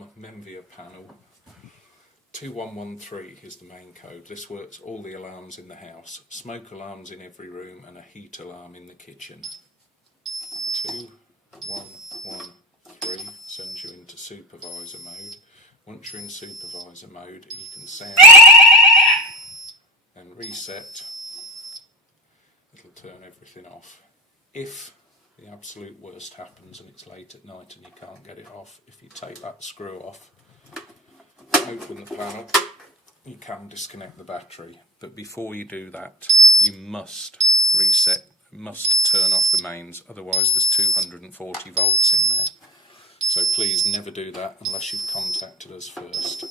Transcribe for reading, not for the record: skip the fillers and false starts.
alarm Memvia panel. 2113 is the main code. This works all the alarms in the house. Smoke alarms in every room and a heat alarm in the kitchen. 2113 sends you into supervisor mode. Once you're in supervisor mode, you can sound and reset. It'll turn everything off. If the absolute worst happens and it's late at night and you can't get it off, if you take that screw off, open the panel, you can disconnect the battery. But before you do that, you must reset, must turn off the mains, otherwise there's 240 volts in there. So please never do that unless you've contacted us first.